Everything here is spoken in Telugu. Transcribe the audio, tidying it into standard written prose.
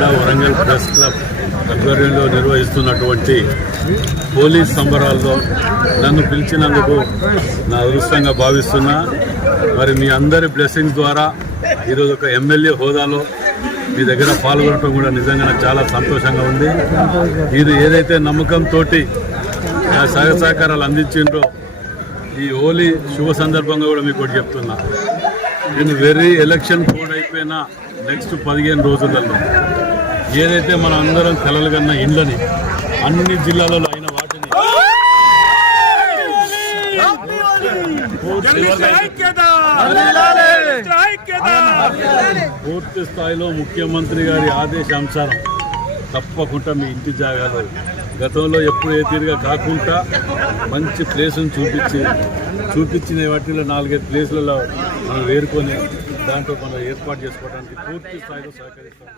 నల్గొండ వరంగల్ ప్రెస్ క్లబ్ ఆధ్వర్యంలో నిర్వహిస్తున్నటువంటి పోలీస్ సంబరాల్లో నన్ను పిలిచినందుకు నా అదృష్టంగా భావిస్తున్నా. మరి మీ అందరి బ్లెస్సింగ్స్ ద్వారా ఈరోజు ఒక ఎమ్మెల్యే హోదాలో మీ దగ్గర పాల్గొనడం కూడా నిజంగా నాకు చాలా సంతోషంగా ఉంది. మీరు ఏదైతే నమ్మకంతో సహకారాలు అందించిండ్రో ఈ హోలీ శుభ సందర్భంగా కూడా మీకు ఒకటి చెప్తున్నా. నేను ఎలక్షన్ కోడ్ అయిపోయిన నెక్స్ట్ 15 రోజులలో ఏదైతే మనం అందరం కలలు కన్న ఇండ్లని అన్ని జిల్లాలలో అయిన వాటిని పూర్తి స్థాయిలో ముఖ్యమంత్రి గారి ఆదేశానుసారం తప్పకుండా మీ ఇంటి జాగాలో గతంలో ఎప్పుడు ఏ తీరుగా కాకుండా మంచి ప్లేసును చూపించిన వాటిలో 4-5 ప్లేసులలో మనం వేరుకొని దాంట్లో మనం ఏర్పాటు చేసుకోవడానికి పూర్తి స్థాయిలో సహకరిస్తాం.